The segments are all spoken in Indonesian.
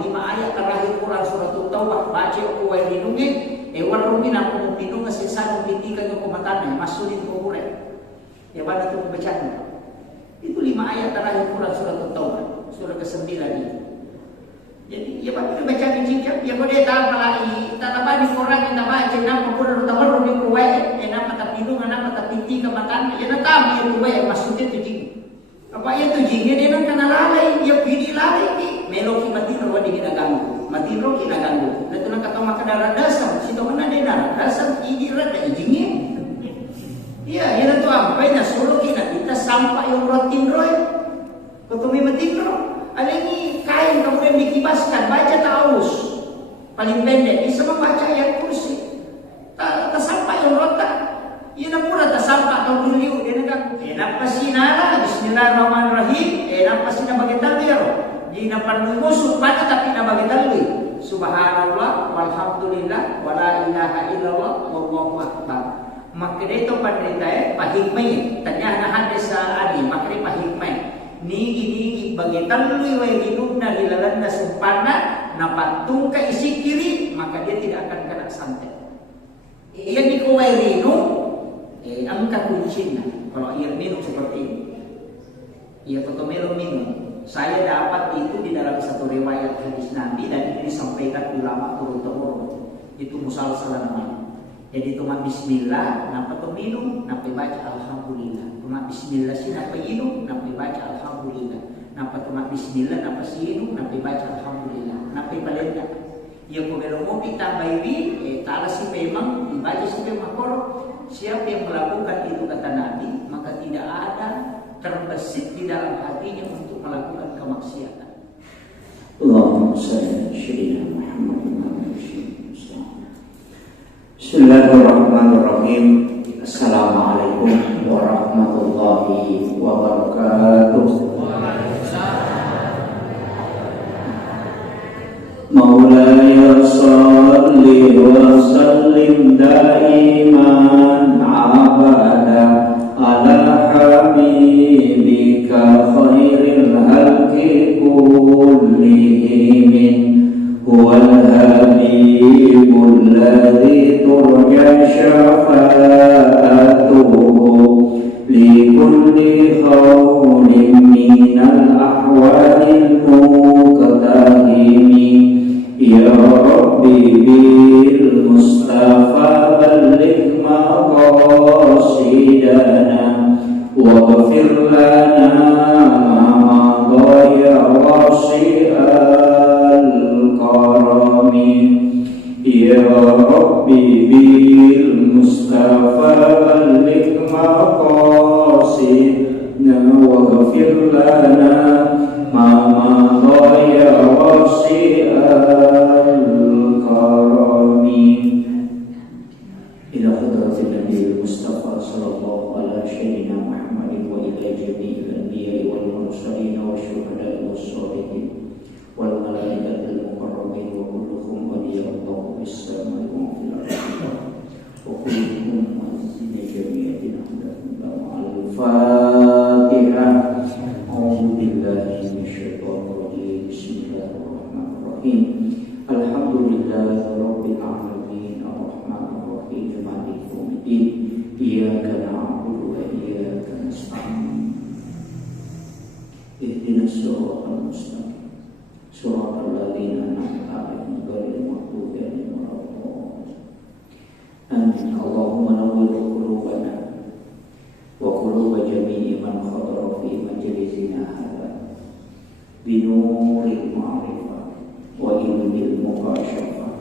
5 ayat terakhir Quran surat Taubah baca ku wae dinunge warung mina ku minung sesano pitikan ko matana masulit ko ure. Ya bana tu bacanya. Itu 5 ayat terakhir Quran surat Taubah, surah ke-9 ini. Jadi ya bana baca dicicap ya boleh tahu malai tanpa di orang yang baca nama Quran tabarru di ku wae nama tapinung nama tapiti ka matana ya tahu ya ku wae maksudnya tu jing. Apa itu jingnya dia nang kana lalai ya pilih lalai ni meloki matiro wa di ganggu. Matiro kina ganggu. Datu nang kata maka darah dasar, sito mana dia darah dasar ini rada ijingnya. Iya, ya tu apa ina solo kina kita sampai yang rotin roy. Kutumi matiro. Ada ini kain kemudian dikibaskan, baca taus. Paling pendek, ini semua baca ayat kursi. Tak sampai yang rotan. Iya na pura tak sampai kau diliu dia nak. Enak pasinala, bismillahirrahmanirrahim. Enak pasina bagi takbir. Di napan musuh pada tapi na bagi dalwi. Subhanallah walhamdulillah wala ilaha illallah wallahu akbar. Maka itu pandai pahikmai tanya na hadis adi maka pahikmai. Nigi bagi dalwi wa hidupna dilalanda sempana napatung ka isi kiri maka dia tidak akan kena santet. Ia di kuwairinu angka kuncinya. Kalau ia minum seperti ini. Ia kotomelo minum. Saya dapat itu di dalam satu riwayat hadis Nabi dan ini disampaikan ulama turun-temurun. Itu musalsal namanya. Jadi cuma bismillah, napa tu minum, napa baca alhamdulillah. Cuma bismillah sih napa minum, napa baca alhamdulillah. Napa cuma bismillah, napa sih minum, napa baca alhamdulillah. Napa paling ya kalau mau kita bayi, kalau sih memang dibaca sih memang siapa yang melakukan itu kata Nabi, maka tidak ada terbesit di dalam hatinya untuk melakukan kemaksiatan. Allahumma salli ala sayyidina Muhammad wa ala alihi wasallam. Bismillahirrahmanirrahim. Assalamualaikum warahmatullahi wabarakatuh. Maulaya salli wa sallim daiman abada ala habibika khairil halqi kullihim huwal habibul ladzi turja syafa'atuhu li kulli khawlin minal ahwalil muqtahimi ya rabbi bil mustafa balligh maqasidana waghfir lana ma dhaya wasi'al karami ya rabbi bil mustafa balligh maqasidana waghfir lana ma dhaya wasi'al karami ila hadratin Nabi Mustafa sallallahu ala sayyidina Muhammadin wa ila jami'il anbiya'i wal mursalin wa syuhada'i was sholihin wal malaikatil muqarrabin wa kulluhum waliyallahu bis-samai wa fil ardi wa kulluhum mu'azzina jami'atin al-Fatihah. A'udzu billahi minasyaitonir rajim. Bismillahirrahmanirrahim. Alhamdulillahirabbil alamin arrahmanir rahim maliki yaumiddin iyyaka na'budu wa iyyaka nasta'in ihdinas siratal mustaqim siratal ladzina an'amta 'alaihim ghairil maghdubi 'alaihim waladdallin. Amin. Allahumma nawwir qulubana wa quluba jami'i man khadara fi majlisina hadza bi nuril ma'rifah wa ilmil muqasyafah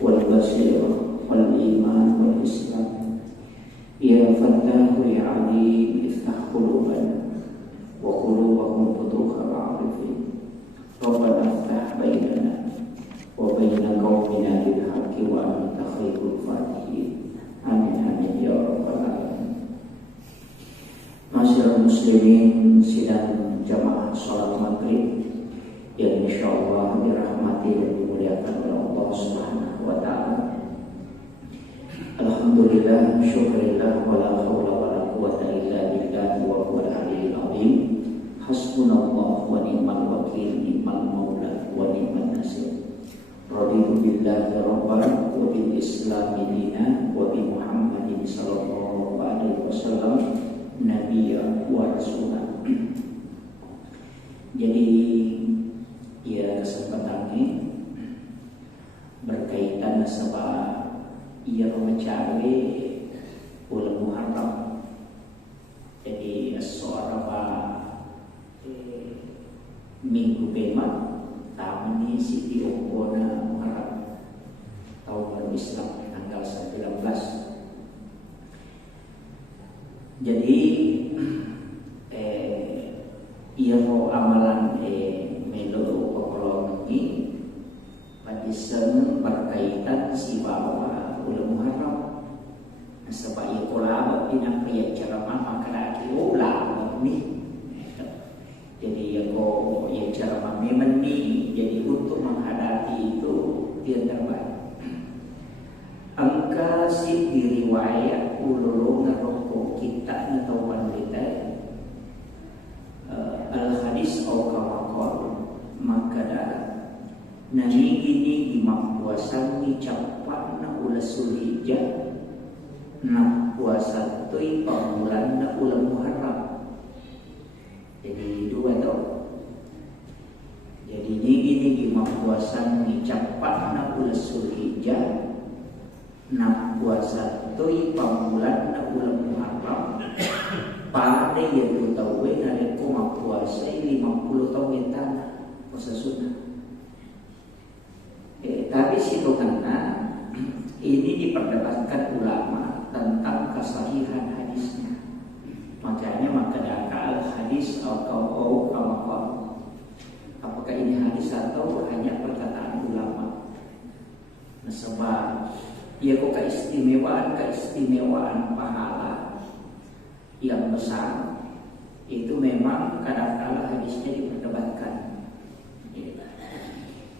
wal basirah wal iman wal islam. Ya Fattahu ya Alim iftah qulubana wa qulubahum futuha ma'rifin Rabbana iftah bainana wa baina qaumina bil haqqi wa anta khairul fatihin. Amin amin ya rabbal alamin. Masyaallah muslimin sidang jamaah salat maghrib yang insyaallah dirahmati dan dimuliakan oleh Allah Subhanahu wa taala. Alhamdulillah, syukurillah, wala haula wala quwwata illa billah wa huwal aliyyil azim. Hasbunallah wa ni'mal wakil, ni'mal maula wa ni'man Raditu billahi rabban wa bil islami dinan wa bi Muhammadin sallallahu alaihi wasallam nabiyya wa rasulah. Jadi ya kesempatannya berkaitan sama ia mencari bulan Muharram. Jadi seorang minggu bemat tahun ini Siti Okona Muharram tahun baru Islam tanggal 19. Jadi ia mau amalan melo kolom ini padisen berkaitan si bawa bulan Muharram. Sebab ia kolabot pinang pria ceramah maka lagi ulang ni. Jadi yang ceramah memang ni jadi untuk menghadapi itu dia terbaik. Angka si diriwayat ululung ngerokok kita atau wanita al-hadis au kamakor maka dah nani gini dimampuasan ni capat na ulas Zulhijjah na puasa tu bulan na ulang Muharram. Jadi dua tu. Jadi ni dimampuasan ni capat na ulas Zulhijjah na puasa tu bulan na ulang Muharram. Pada yang tu tahu na reko puasa 50 tahun yang tanah puasa sunnah. Tapi situ kena ini diperdebatkan ulama tentang kesahihan hadisnya. Makanya maka dakal hadis atau kamakon. Apakah ini hadis atau hanya perkataan ulama? Nah, sebab ia kok keistimewaan pahala yang besar itu memang kadang-kala hadisnya diperdebatkan.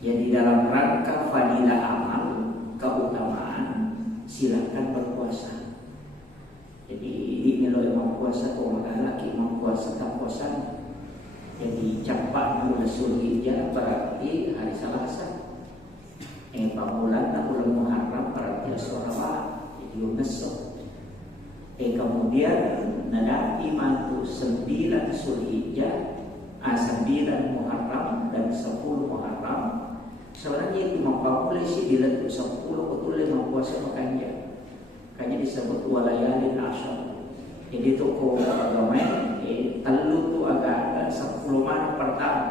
Jadi dalam rangka fadilah amal keutamaan silakan berpuasa. Jadi ini kalau yang puasa kau makan lagi puasa tak puasa. Jadi cepat bulan Zulhijjah berarti hari Selasa. Bulan Muharram berarti Selasa. Jadi besok. Kemudian nanti mantu 9 Zulhijjah, 9 Muharram dan 10 Muharram. Sebenarnya itu boleh sih diletuk 10 betul 5 puasa makanya. Makanya disebut walayalin asyar. Jadi toko agama telu tu agak 10 mana pertama.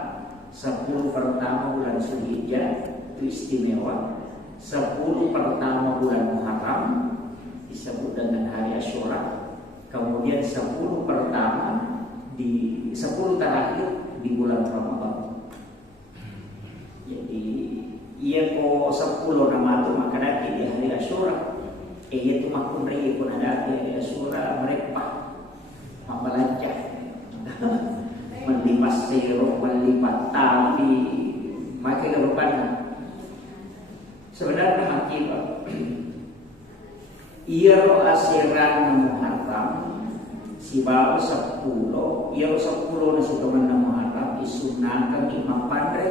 10 pertama bulan Zulhijjah itu istimewa. 10 pertama bulan Muharram disebut dengan hari Asyura. Kemudian 10 pertama di 10 terakhir di bulan Ramadan. Jadi ia ko 10 nama tu maka nanti di hari Asyura. Ia tu makun rei pun ada di hari Asyura mereka membelanja, melipat serok, melipat tali, maka kerupakan. Sebenarnya akibat ia ro asiran Muharram si bawa 10, ia ro 10 nasi teman Muharram isunah kami mampandre.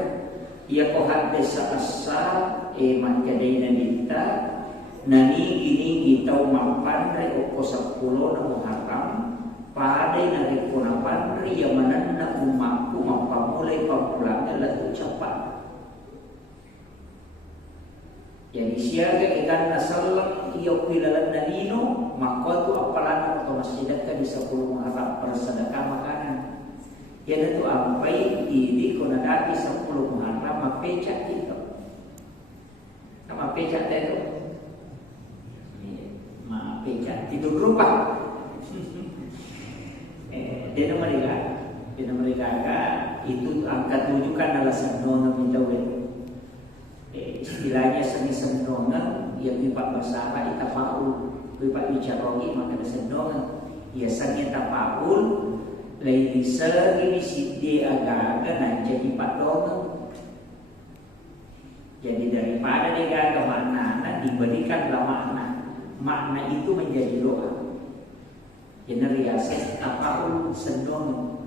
Ia ko hadis asal manjadaina dinta nani gini kita mampandre ko 10 Muharram pada nari ko napandre yang mananna umakku mampamulai pamulangnya lalu cepat. Jadi siaga ikan nasallam ia pilalan dalino maka tu apalan atau masjidaka di 10 Muharram bersedekah makanan. Ia tu ampai ini kena dati 10 Muharram mapecat itu. Nama pecat itu. Mapecat itu berupa. Dia mereka itu angkat tunjukkan alasan nona minjauin. Istilahnya seni sendongan yang pipak bahasa Arab tafaul, pipak bicarogi maka ada sendongan. Ya seni tafaul, lain disegi sidi agak-agak dan jadi pak dongan. Jadi daripada dia agak makna, diberikanlah makna. Makna itu menjadi doa. Jadi riasa tafaul sendongan.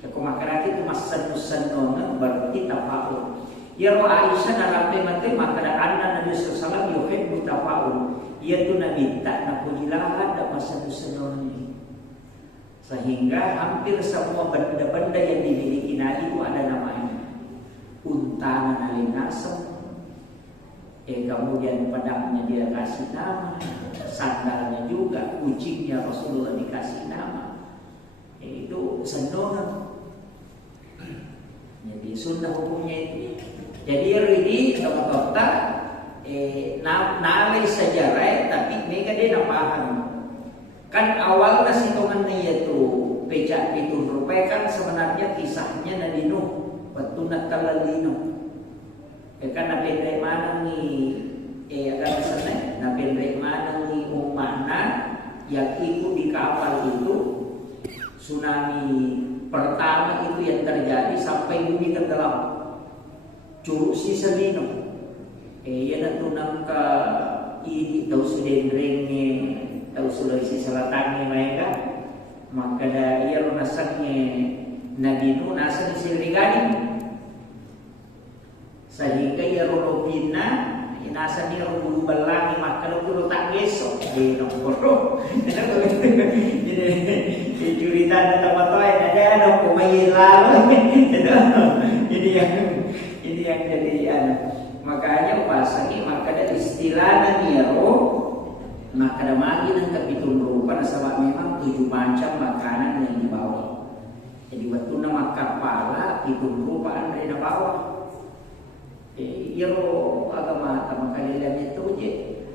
Kalau masyarakat itu masa sendongan berarti tafaul. Ya roh Aisyah narampe mati maka anna Nabi sallallahu alaihi wasallam yuhibbu tafaul. Ia tu Nabi tak nak pujilahan dan masa dusenoni. Sehingga hampir semua benda-benda yang dimiliki Nabi itu ada namanya. Untangan Ali Nasem, kemudian pedangnya dia kasih nama, sandalnya juga, kucingnya Rasulullah dikasih nama. Itu sendonan. Jadi sunnah hukumnya itu. Jadi ini kata nalai sejarah tapi mereka dia paham. Kan awalnya sitongannya yaitu pecah pitun rupiah kan sebenarnya kisahnya Nabi Nuh petunat kalalino. Kan nabi dari mana nih? Akan sana nabi dari mana nih umana yang ikut di kapal itu tsunami pertama itu yang terjadi sampai bumi tenggelam. Curug si Selino, ia natunang ka ini tahu sudendrengnya, tahu Sulawesi Selatan mereka, maka dah ia nasaknya Nabi Nuh nasak di Sirigani, sehingga ia rolopina, nasak dia rolulu balangi maka rolulu tak besok, di nombor, jadi cerita tempat lain ada pemain lalu, jadi yang jadi makanya pasangi maka ada istilah niaro maka ada magi dan kapitul rupa nasabah memang 7 macam makanan yang dibawa. Jadi waktu nama kapala pitul rupa andre na bawa. Iro agama tama kalilan itu je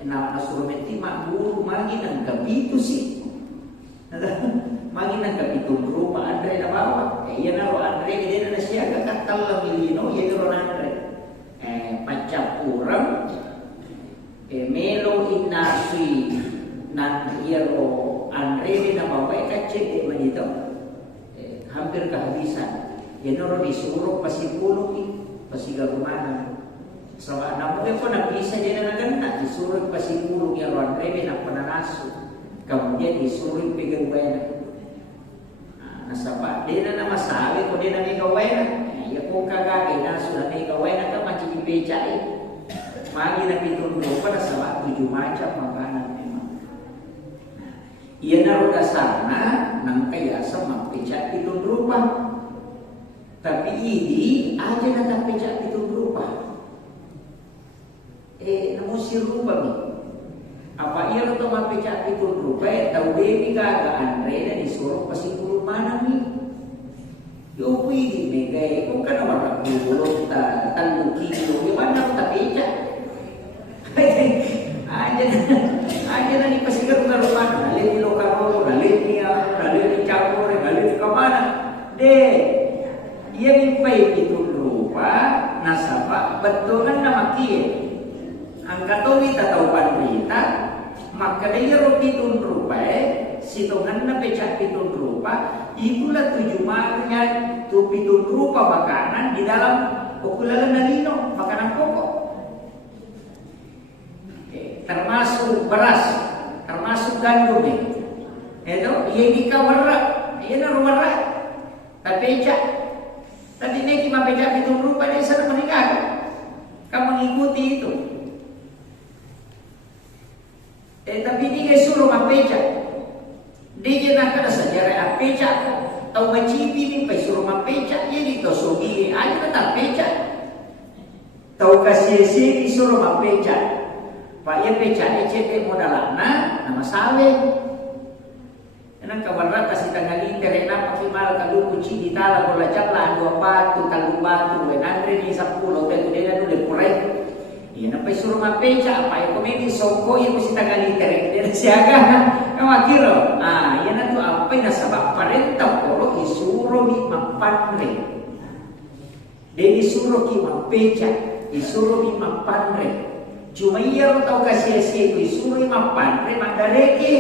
na surmeti mak guru magi dan kapitu sih. Magi nang kapitul rupa andre na bawa. Iya na ro andre dia na siaga katal lamilino iya ro andre. Pacap kurang melo inasi nan iro andre na bawa kacet manito hampir kehabisan. Ya noro disuruh pasipulong pasigarumana. Sama namun pun nak bisa dia na ganda disuruh pasipulong iro andre na pananaso. Kemudian disuruh pegang bayar. Nasaba dia na masabi ko dia na may gawin. Ya kung kagagay na sudah may gawin ka macam dipecai. Magi na pitun rupa nasaba 7 macam makanan memang. Ia naruh dasarna nang kaya sama pecah pitun rupa. Tapi ini aja na pecah pitun rupa. Namun si rupa ni. Apa ia atau mapecah pitun rupa tahu dewi gaga andre na disuruh pasipulong mana ni? Yo pwede megay kung ka naman nagulot tanong kilo yung mana ta pecah? Aja na ni pasigar na rumah nalili lokaro nalili cakore nalili kamana de ia mimpai pitun rupa nasaba betulan na makie. Ang katowi tataw panrita, makadaya pitun rupa sitongan na pecah pitun rupa, itulah 7 makanya tu pitun rupa makanan di dalam ukulalan na lino, makanan pokok. Termasuk beras, termasuk gandum Itu, ia dikawarra, ia naruwarra, tapi pecah. Tadi neki mapecah pitun rupa dia sana meninggal. Kamu mengikuti itu. Tapi dia suruh mapecah. Dia nak ada sejarah apecah. Tahu macipi ni pai suruh mapecah. Jadi tu sugi aja tetap pecah. Tahu kasih disuruh mapecah. Pak ia pecah ECT modalana nama sale. Enak kawan kasih tanggal liter enak pakai mal kalau kunci di tala bola caplah 2 batu kalau batu andre ni 10 tu dia dulu kurang. Iya nampai suruh mapeca apa ya komedi songko yang mesti tanggal liter dia siaga kan kira iya na tu apa yang nasabak parenta poro isuruh di mapanre dia disuruh ki mapeca disuruh di mapanre cuma iya tahu kasih itu disuruh di mapanre madareke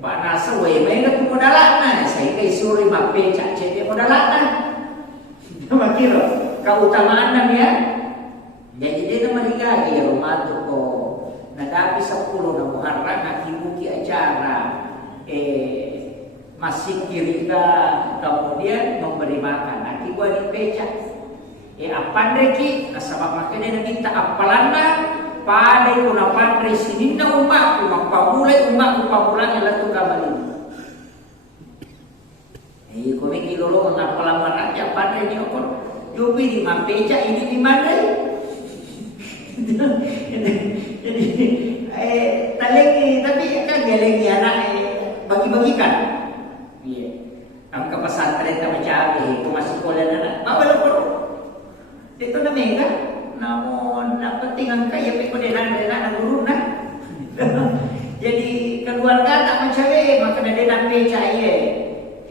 pak nasa wae main tu modalana sehingga disuruh di mapeca jadi modalana nama kira keutamaan ya. Jadi dia namanya rumah tu ko nadapi 10 na Muharram akibuki acara masih kirika kemudian memberi makan akibu di pecah Apandre ki asabab makanya minta apalana pada ko na pandre sininda umaku magpamulay umaku pamulan nila to kabali. Ko may kilolo ang apalaman natin pandre ni ko. Yubi di mapeja ini di mandre. Talagi tapi kan geleng ya nak bagi-bagikan. Iya. Ang kapasantren kami cabe ko masih sekolah na. Mabalo ko. Ito na mega, namun napentingan kaya pekodenan na guru na. Jadi keluarga tak mencari maka denan peca ye.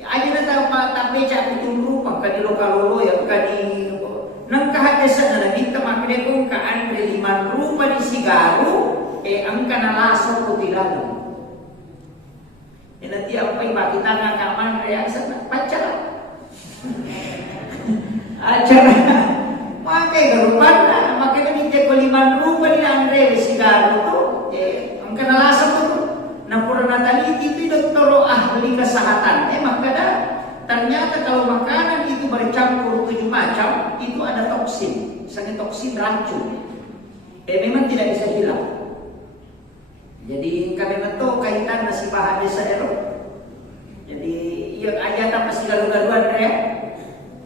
Aja na tahu tak peca itu rupa kadi lokal ya kadi nang kahadasan na minta makne kung kaan liman rupa di sigaru ang kanalaso ko tilaga. Nanti apa yang kita ngakaman reaksi pacar. Acara pakai garupan na, makanya minta ko 5 rupa ni Andre sigaro to. Ang kanalasan to. Nampura nataliti itu dokter ahli kesehatan. Makanya ternyata kalau makanan itu bercampur 7 macam, itu ada toksin. Misalnya toksin racun. Memang tidak bisa hilang. Jadi kami betul kaitan nasi bahan desa ero. Jadi yang aja tanpa sigaru-garuan ya.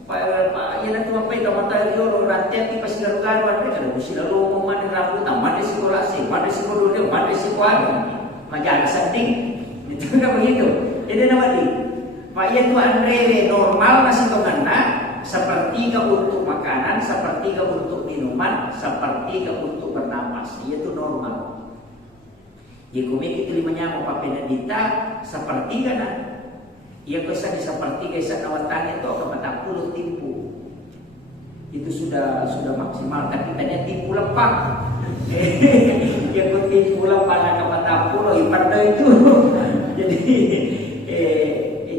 Pak ya nanti apa itu mata yo rantai ti pas garu-garuan ya kalau sila lo man rambut taman di sekolah sih, man di sekolah dia, man di sekolah. Majan seding. Itu kan begitu. Jadi nama di Pak ya tu Andre normal masih kena sepertiga untuk makanan, sepertiga untuk minuman, sepertiga untuk bernapas. Itu normal. Jika kita limanya mau pakai dita sepertiga nah. Ia bisa di sepertiga isa nawatan itu akan 40 timpu. Itu sudah maksimal. Tapi tanya timpu lepak. Ia pun timpu lepak akan 40 ibadah itu.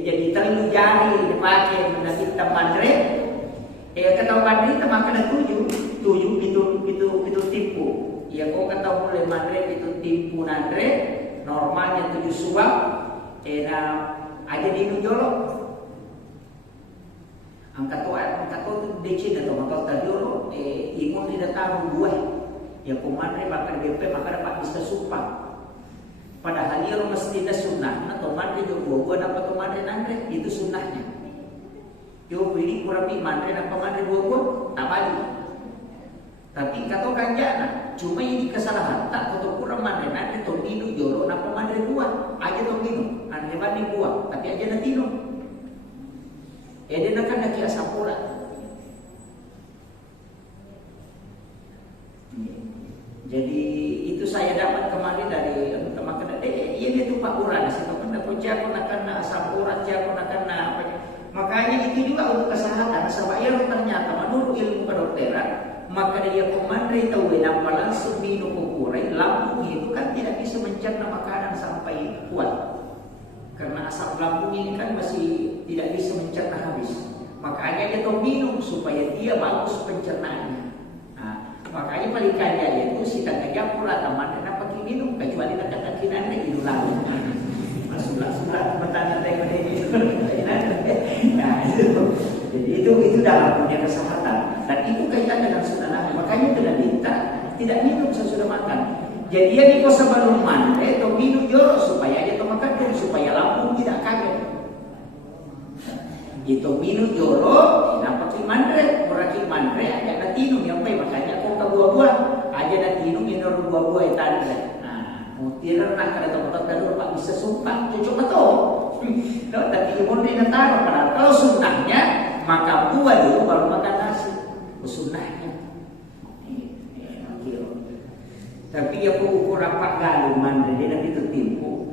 Jadi terlalu jari dipakai menasib mandre. Kata mandre teman kena 7 itu timpu. Ia kau kata mulai mandre itu timpu nandre. Normalnya 7 suap. Aja di Nujolo, angkat tu DC atau motor tadiolo, imun tidak tahu gue, ya komandre bakar BP bakar dapat bisa sumpah. Padahal dia mesti ada sunnah, atau mandre juga gue dapat tu mandre nandre itu sunnahnya. Yo pilih kurapi mandre dapat mandre gue tak balik. Tapi kata kanjana, cuma ini kesalahan tak atau kurang mandre nandre tu minu joro dapat mandre gue, aja tu minu. Hebat di buah, tapi aja nanti no. Dia nak nak asam urat. Jadi itu saya dapat kemarin dari teman-teman. Ini tu Pak Uran, siapa pun nak puja, pun nak asam urat, siapa nak apa. Makanya itu juga untuk kesehatan. Sebab ternyata menurut ilmu kedokteran, maka dia komandre tahu nampak langsung minum ukuran lambung itu kan tidak bisa mencerna makanan sampai kuat. Karena asam lambung ini kan masih tidak bisa mencerna habis. Makanya dia tahu minum supaya dia bagus pencernaannya. Nah, makanya pelikannya itu si kakaknya pula teman dan pergi minum kecuali kakak kinannya itu lalu. Masuklah bertanya tengok ini. Nah jadi itu dalam punya kesehatan dan itu kaitan dengan sunnah. Makanya tidak minta tidak minum sesudah makan. Jadi dia di kosa sebelum mandre atau minum jorok supaya dia makan supaya lambung tidak kaget. Itu minum jorok, dapat mandre, berarti mandre ada natinum yang baik makanya kau ke buah-buah aja natinum minum buah-buah itu tadi. Nah, mutiara nak kada tempat kalau pak bisa sumpah cocok betul. No, tapi imun dia taruh padahal kalau sunnahnya maka buah dulu baru makan nasi. Sunnahnya. Tapi ya ukur rapat galu mandre dia nanti tertipu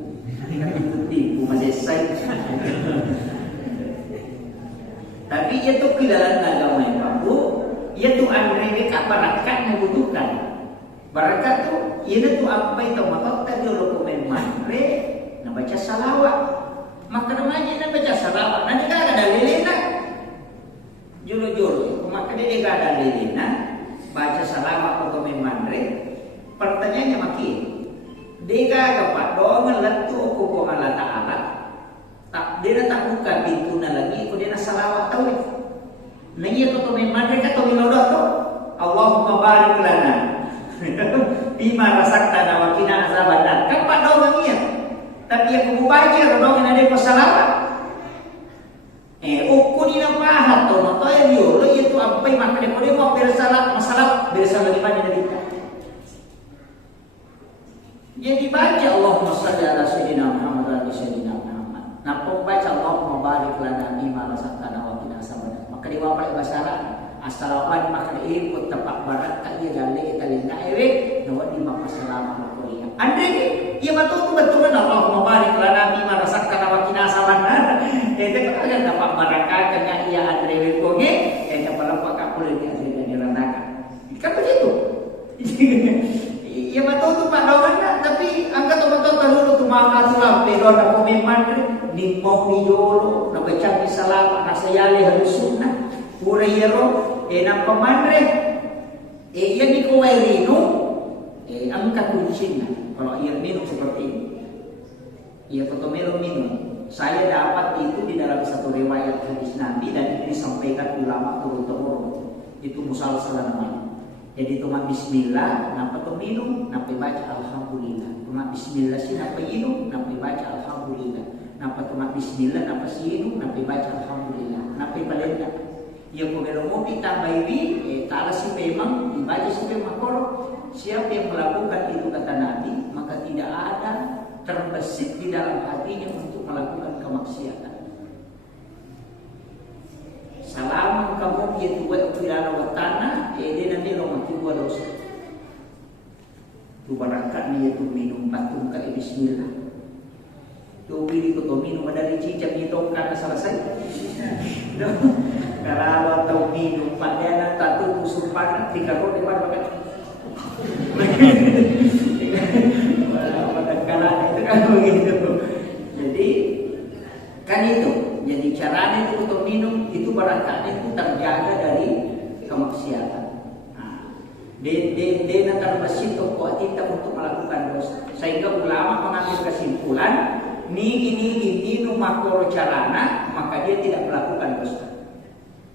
masih say. Tapi ia tu kilalan agama yang baru, ia tu Andre dia kaparakat membutuhkan. Barakat tu ia tu apa itu maka tadi lo komen mandre nak baca salawat. Maka namanya nak baca salawat. Nanti kan ada lelena. Jolo-jolo, maka dia ada lelena baca salawat atau komen mandre. Pertanyaannya makin dega kapak doang letu aku Allah Ta'ala tak dia tak buka pintu lagi aku dia salawat tahu Nah iya kau memang mereka tu minodot tu. Allahumma barik lana bima rasaktana wa qina azabannar. Kapan doang iya? Tapi aku baca doang ada pasalawat. Ukun ina pahat to no to yo lo itu apa maka dia mau bersalah masalah bersalah di mana dia. Jadi baca Allahumma shalli ala sayyidina Muhammad wa ala sayyidina Muhammad. Nah pembaca Allahumma barik lana bima rasaktana wa qina azabannar. Maka dia apa bahasa Arab? Assalamualaikum maka ikut tempat barat kaya dalil talina ewe nawa di masalah Korea. Andre iya betul Allahumma barik lana bima rasaktana wa qina azabannar. Itu kan ada dapat barakah kena ia Andre koge dapat apa kapul dia dari neraka. Kan begitu. Iya betul tu Pak Dawana, tapi angkat betul dulu tu maka sulam pero na komenman ni mau ni dolo na baca di salam na sayale harus sunnah pura yero na pamandre iya ni ko wairino angkat kuncinya kalau ia minum seperti ini. Ia foto minum. Saya dapat itu di dalam satu riwayat hadis Nabi dan ini disampaikan ulama turun-temurun. Itu musalsal namanya. Jadi cuma bismillah, napa tu minum, napa baca alhamdulillah. Cuma bismillah sih napa minum, napa baca alhamdulillah. Napa cuma bismillah, napa sih minum, napa baca alhamdulillah. Napa balenda. Ia pun mau ditambah ini, kalau si memang dibaca si memang korok. Siapa yang melakukan itu kata Nabi, maka tidak ada terbesit di dalam hatinya untuk melakukan kemaksiatan. Salam kamu dia tuwa ukirana watana, dia nanti lo mati dua dosa. Tu barangkat dia tu minum batung ka bismillah. Tu bili ko tu minum dari cicak itu kan selesai. Kalau tau minum pada tatu usupan tiga kali depan pakai. Pada kala itu kan begitu. Jadi kan itu. Jadi caranya itu untuk minum itu barangkali itu terjaga dari kemaksiatan. Dia nanti bersih toko kita untuk melakukan dosa. Sehingga ulama mengambil kesimpulan, ini minum makro carana maka dia tidak melakukan dosa.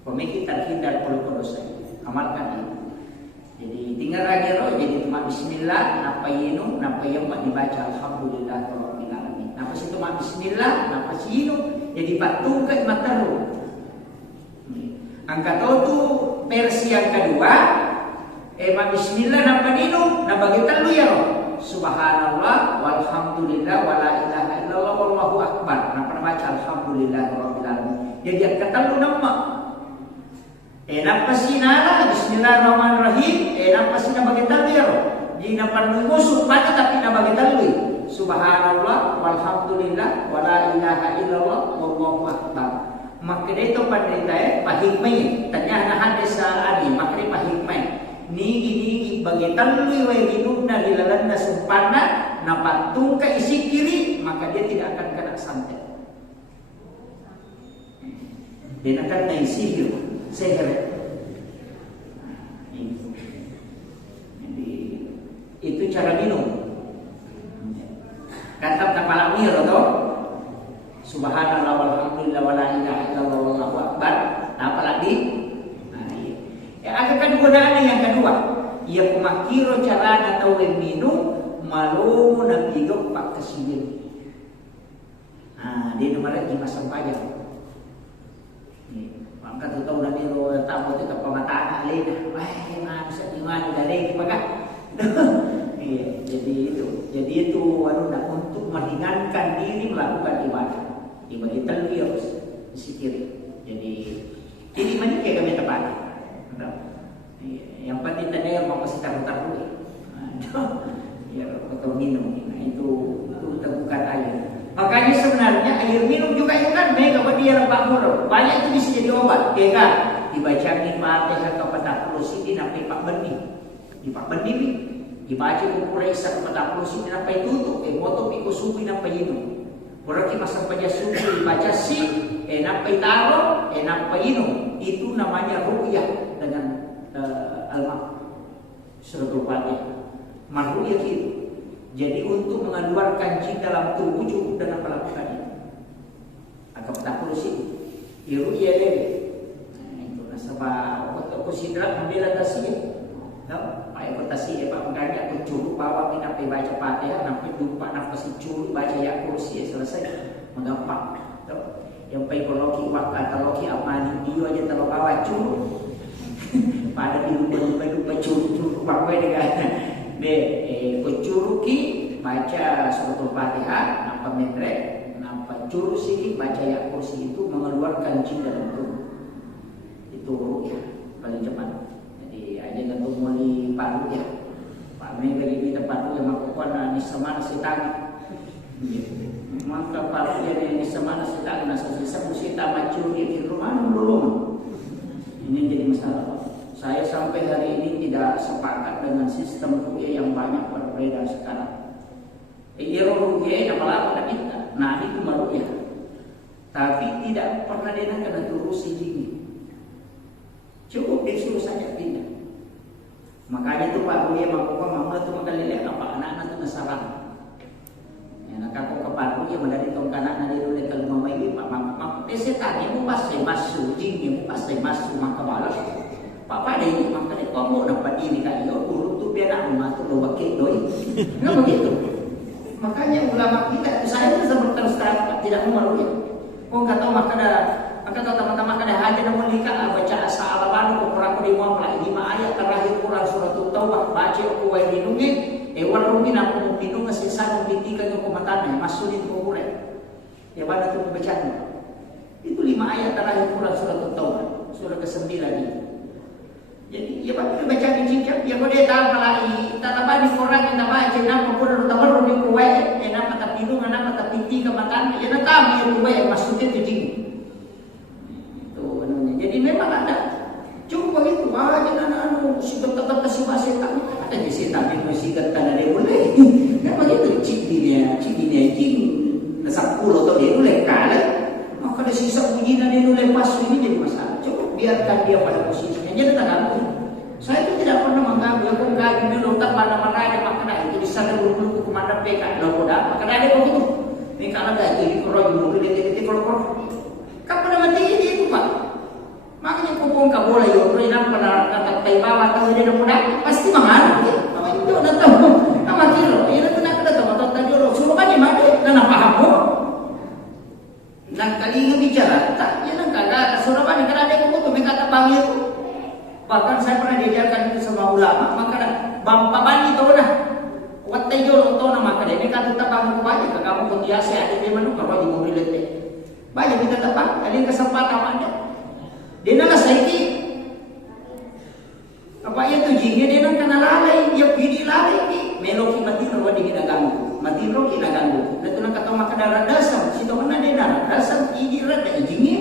Pemikir terhindar dari dosa. Amalkan ini. Jadi tinggal lagi roh. Jadi cuma Bismillah, napa minum, napa yang dibaca Alhamdulillah Rabbil Alamin. Napa situ cuma Bismillah, napa minum. Jadi patung ke mataru. Angkat tu versi yang kedua. Bismillah napa minum, napa kita lu ya roh. Subhanallah, walhamdulillah, wala ilaha illallah, wallahu akbar. Napa baca Alhamdulillah Rabbil Alamin. Jadi yang kata lu nama. Napa sinala, Bismillahirrahmanirrahim. Napa sinala kita lu ya roh. Jadi napa musuh baca tapi napa kita lu. Subhanallah, walhamdulillah, wala ilaha illallah, wallahu akbar. Maka itu pandai pahikmai. Tanya hadis adi, maka dia pahikmai. Ni bagi talui wa hidupna dilalanda sumpana, napatung ke isi kiri, maka dia tidak akan kena santet. Dia akan naik sihir, Jadi itu cara minum. Kata kepala mir atau Subhanallah walhamdulillah wala ilaha illallah wallahu akbar. Apa lagi? Akan godaan yang kedua. Ia pemakiro cara atau minum malu nabigok pak kesini. Dia nomor lagi masam pajak. Maka tu tahu nabi lo tahu tu tak pemataan lain. Mana bisa dimana dari maka. Jadi itu untuk meringankan diri melakukan ibadah. Ibadah talbiyah zikir. Jadi ini mana kayak kami tepat. Yang penting tadi yang mau kasih taruh ya atau minum. Nah itu bukan air. Makanya sebenarnya air minum juga itu kan mega dia rebak murah. Banyak itu bisa jadi obat. Ya kan? Dibaca Fatihah kepada kursi sampai Pak Benih. Di Pak Benih dibaca Quraisy kepada kursi sampai tutup. Moto piko subi sampai minum. Berarti masa pada subi dibaca si sampai taruh sampai minum. Itu namanya ruqyah dengan al-ma suratul Fatihah. Marhuyah itu. Jadi untuk mengeluarkan jin dalam tubuh cukup dengan melakukan itu. Agak tak kursi. Ruqyah lagi. Nah itu nasab pa ko sidra membela tasih. No, pai ko tasih pa maganda ko curu bawa pinapay baca Fatihah nampai lupa nafas curu baca ya kursi selesai menggampang. No. Yang pai ko loki wakata loki amani dio aja terlalu bawa curu. Pada di lupa curu bawa dengan ko curu ki baca suratul Fatihah nampak metre nampak curu sih baca ya kursi itu mengeluarkan jin dalam tubuh. Itu ya paling cepat. Jadi aja tentu muli paru ya. Pak Mega ini tempat yang melakukan ni sama nasi tangan. Maka paru yang ni sama nasi tangan nasi sisa musita macuri di rumah belum. Ini jadi masalah. Saya sampai hari ini tidak sepakat dengan sistem ruqyah yang banyak beredar sekarang. Ruqyah yang malah pada kita. Nah itu ruqyah. Tapi tidak pernah dia kena turusi ini. Cukup disuruh saja pindah. Makanya itu Pak Ruqyah maka mama itu makalilihat apa anak-anak itu nasarang. Ya nak aku ke Pak Ruqyah menjadi tong kanan dari dulu kalau mama ini Pak mama setan ibu pasti masuk jin ibu pasti masuk maka balas. Pak pada ini maka dia kamu dapat ini kan yo urut tu biar nak masuk lo pakai doi. Enggak begitu. Makanya ulama kita saya itu sempat terus terang tidak mau Ruqyah. Oh enggak tahu maka teman-teman kada hadir namun nikah baca asal-alaban ko pra ko di mo pala 5 ayat terakhir Quran surat Taubah baca ko way dinungi wan rumi na ko pinung sisa ng pitikan yung kumatana masulit ko ure. Ya bana to bacaan. Itu 5 ayat terakhir Quran surat Taubah surah ke-9 ini. Jadi ya bana baca cincang ya ko dia tahu pala tatapan di Quran yang baca na ko ro tabar di ko way na mata pinung na mata pitikan matana ya na tama yung way masulit itu jing. Jadi memang ada cukup begitu aja anak-anak sikat tetap kasih setan ada di setan yang sikat tanah dia boleh kan begitu cikinya cing nasab pulau atau dia boleh kalah maka ada sisa pujian dia boleh pas ini jadi masalah cukup biarkan dia pada posisinya jadi tak ganggu saya itu tidak pernah mengganggu aku mengganggu dulu tak mana-mana ada makna itu di sana dulu kemana PK lo kodak makna ada begitu ini karena ada jadi kalau dulu dia kalau kapan mati itu Pak. Makanya kupung ka bola yo pernah pada kata tay bawah tahu dia muda pasti mangan ya apa itu dah tahu nama kilo ya nak kada tahu tadi orang suruh kan mati dan apa hapo dan kali bicara tak ya nak kagak suruh kan kada ada kutu mereka panggil itu bahkan saya pernah diajarkan itu sama ulama maka bang pabani tahu dah watai jolo tahu nama kada mereka tetap bangun banyak kamu kuntiase ada di mana kalau di mobil itu banyak kita tetap ada kesempatan ada. Dia nak saiki apa itu jingga dia nak kena lalai dia pilih lalai ni meloki mati roh dia kena ganggu mati roh kena ganggu dan tu nak kata makan darah dasar situ mana dia darah dasar ini rada jingga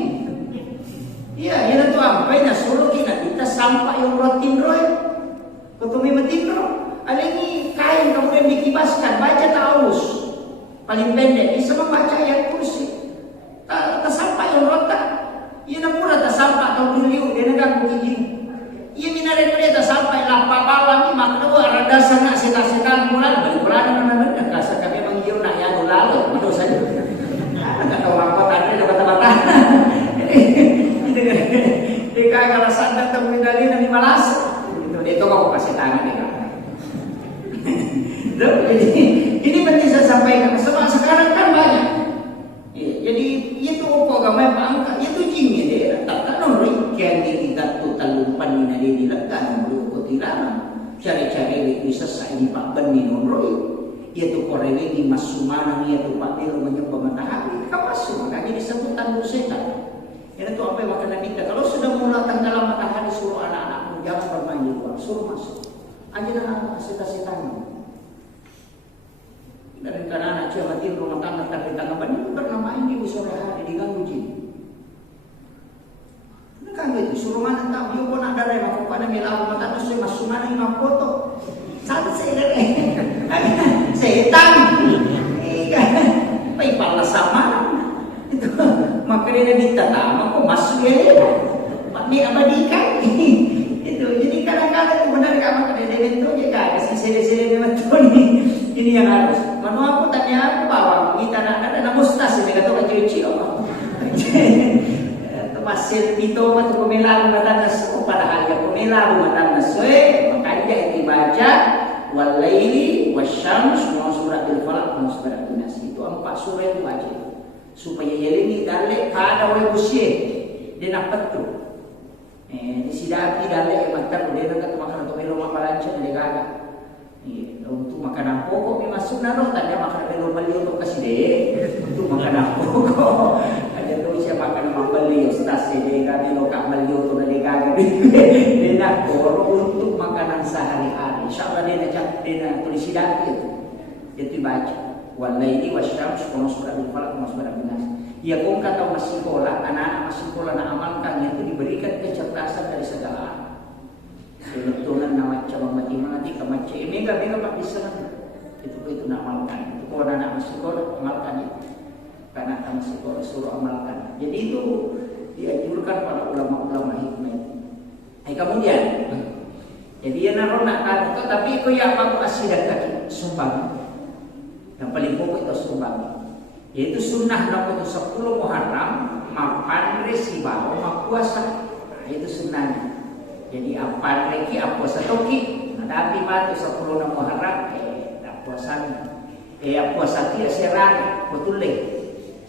iya dia tu apa ina suruh kita sampai yang rotin roh kutumi mati roh ada ni kain kemudian dikibaskan baca taus paling pendek ini semua baca ayat kursi tak sampai yang rotan. Ia nak pura tak sampai atau dulu dia nak ganggu gigi. Ia minare dia tak sampai lapar bawah ni mak dua rada sana setan mula balik berada mana kasar kami mengiu nak ya lalu itu saja. Ada tahu apa tadi dapat kata. Dia kagak rasanya temu dari Nabi Malas. Itu dia tu kau kasih tangan dia. Jadi ini penting saya sampaikan. Sebab sekarang kan banyak. Jadi itu kok gamai bangka itu jingnya dia tak non rikian kita tu talumpan ni dia dilakukan dulu kotiran cari-cari bisa saya di Pak Bani non roi itu korene di masumana ni itu Pak Delo menyebab matahari kapasu makanya disebut tangguh setan itu apa yang makanan kita kalau sudah mulai tenggelam matahari suruh anak-anak jangan bermain di luar suruh masuk aja dengan setan-setan dari karena anak cewek mati rumah tangga tapi tangga bani itu pernah main di sore hari diganggu jin. Nah kan gitu suruh mana tahu dia pun ada rema kepada milah rumah tangga saya masuk mana lima foto satu saya setan iya baik pala sama itu makanya dia tanam kok masuk ya ini abadikan itu jadi kadang-kadang itu benar kamu kada itu juga kasih sede-sede betul ini yang harus manu aku tanya aku bawa kita nak ada mustas ini kata cuci apa pasir pito matu kumelalu matan nasu padahal ya kumelalu matan nasu makanya itu baca wal laili wasyams wa suratul falaq wa suratul nas itu 4 surah itu baca supaya yelini dalle kada we busie dia dapat tu di sidaki dalle makan dia nak makan atau melo mapalancha dia gaga untuk makanan pokok ni masuk na ron tanda makan melo baliw to kasi de untuk makanan pokok ada tu siya makan mabaliw stase de gaga melo ka baliw to na de gaga dia nak untuk makanan sehari-hari insyaallah dia nak tulis sidaki itu baca walaili wasyams wa suratul falaq wa suratul nas. Ya kung kata masih sekolah, anak-anak masih sekolah na amalkan itu diberikan kecerdasan dari segala hal. Kebetulan nama cabang matematika macam mega pak bisa itu amalkan. Itu kalau anak masih sekolah amalkan itu. Karena anak masih sekolah suruh amalkan. Jadi itu dianjurkan pada ulama-ulama hikmah. Kemudian jadi ya nak kan tapi kau ya apa asidat kaki sumpah. Yang paling pokok itu sumbang, yaitu sunnah nomor 10 Muharram mapan resi bawa mapuasa, itu sunnahnya. Jadi apa lagi puasa toki, ada batu 10 Muharram, puasa, puasa dia serang betul le,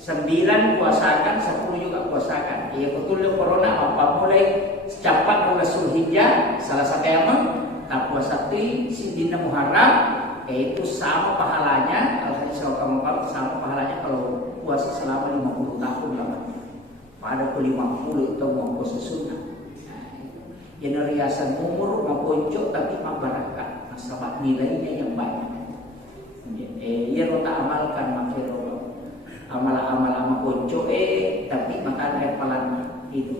9 puasakan, 10 juga puasakan. Betul le corona apa mulai cepat mulai Zulhijjah salah satu yang puasa ti sindina Muharram. Itu sama pahalanya kalau hadis kamu sama pahalanya kalau puasa selama 50 tahun lama. Pada 50 itu mau puasa sunnah. Yang riasan umur mau ponco tapi masyarakat sebab nilainya yang banyak. Ya rota amalkan makero amal ponco tapi makan air palan itu.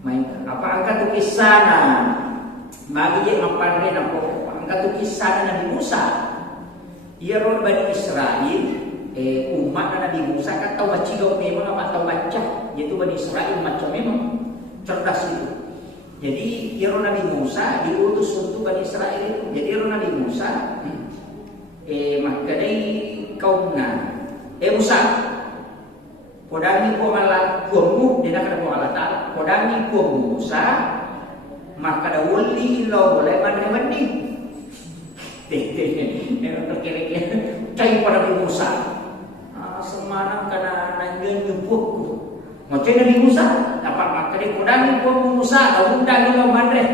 Mainkan apa angkat tu kisana bagi je mapan apa angkat kisah Nabi Musa. Ia ron Bani Israel umat Nabi Musa kan tahu macam memang apa tahu macam yaitu Bani Israel macam memang cerdas itu. Jadi ia ron Nabi Musa diutus untuk Bani Israel itu. Jadi ron Nabi Musa maknai kaumna Musa kodami ko ala kumu dia nak ko ala ta kodami ko Musa maka ada wali lo boleh mandi memang terkira-kira cai pada Nabi Musa semanang karena nanggil nyubukku macam Nabi Musa dapat maka dia kudangi kumu Musa kalau undangi lo mandre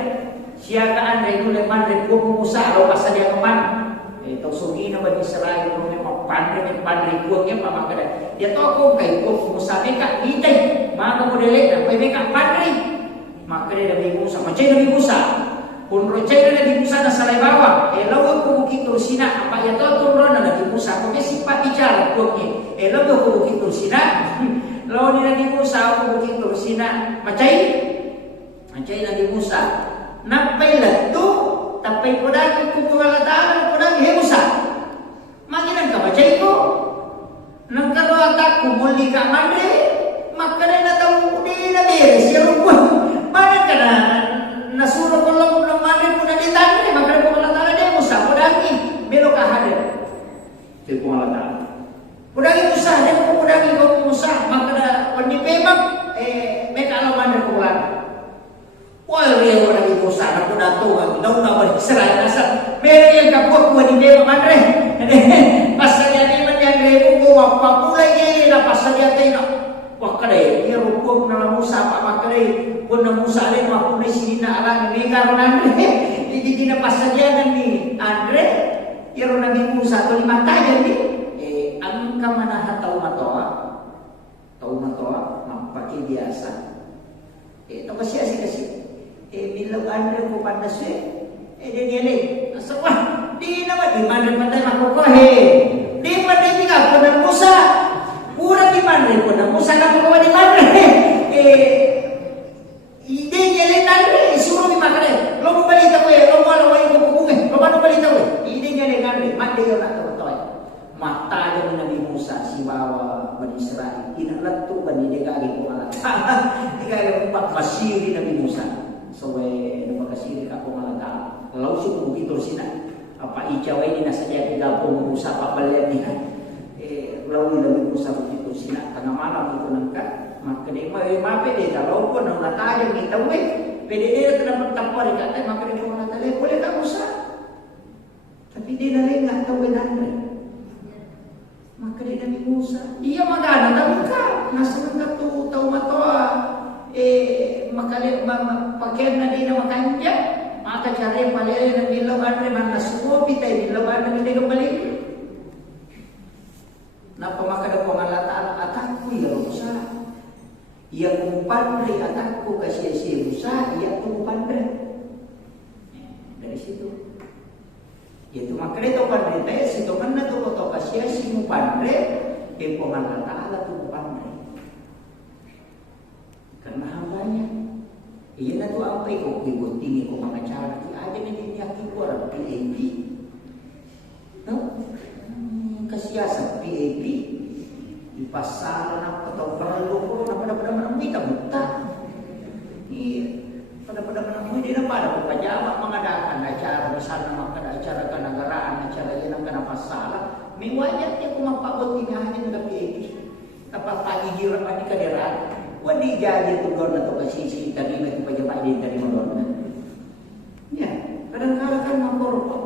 siagaan dari mulai mandre kumu Musa lo pasal dia kemana itu sugi na Bani Israel lo memang pandai kuangnya apa maka dia tahu kau kai kumu Musa mereka itai maka modelnya apa mereka pandai maka dia Nabi Musa macam Nabi Musa pun rojai Nabi Musa na salai bawah lawa ko bukit Tursina apa ya tahu turun Nabi Musa ko sifat bicara kuangnya lawa ko bukit Tursina lawa ni Nabi Musa ko bukit Tursina macam Nabi Musa napai latu tapi kodang ko pangalataan kodang Musa maginan ka macam ko nang karoata ko muli ka mandre maka na tahu di na beres ya rupa mana kana nasuruh kalau belum mandre pun ada tanya maka ko pangalataan dia Musa kodangi belok ka hadir ti pangalataan kodangi Musa dia ko kodangi ko Musa maka na wani pemang mereka lo mandre ko lan wah dia Nabi Musa nak datang daun Bani Israel asal mereka yang kapok ko di pemang mandre pasal dia menjangre ko apa pula ye la pasal dia tino wakadai dia rukun na Musa apa makadai pun na Musa le ma pun si dina ala ni karonan di dina pasal dia ni Andre ya Nabi Musa to lima tajan ni ang kamana tahu matoa pakai biasa to kasi kasi bilang Andre ko pandaswe dia le aswa di nama di mana pandai makokohe di pandai tiga pun Musa kurang di mana pun Musa kamu kau di mana ide nyelin Andre suruh di mana lo mau balik tahu lo mau lawan itu bukunge lo mau balik tahu ide nyelin Andre mati dia nak tahu mata dia Nabi Musa si bawa Bani Israel tidak letu Bani dia kali ko ala tiga empat masih Nabi Musa sowe nama kasih ka ko ala lalu suku begitu sina apa icawe ini nasaja tiga puluh Musa apa balik ni lalu Nabi Musa begitu sina tengah malam itu nangka maka dia mape dia kalau pun nak tahu kita weh, pede dia kena bertapar kata maka dia mau nata boleh tak usah. Tapi dia dah lengah tahu benar. Maka dia Nabi Musa, iya magana tahu ka, nasa nang tahu matoa makale pakaian na din na makanja, maka cari palele na bilawan re man nasuo pitay bilawan na hindi kembali. Napa makada ko ngalataan atakku ya Musa. Ia kumpandre atakku kasih si Musa, ia kumpandre. Dari situ. Yaitu makanya itu pandre situ mana tu koto kasih si mumpandre, pengalataan tu mumpandre. Karena hambanya, iya na tu apa ko tinggi ko mga cara aja ni dia kiwar PAP, no? Kasiasa PAP di pasaran atau perlu ko na pada menemui buta. Iya, pada menemui dia pada pejabat mengadakan acara misalnya mengadakan acara kenegaraan, acara yang kena pasaran, mewajib dia ko mapabot ini hanya dengan PAP. Apa pagi jiran pagi kaderan. Wadi jadi tu dorna tu kasih tadi itu pejabat dia tadi dorna. Ya, kadang-kadang kan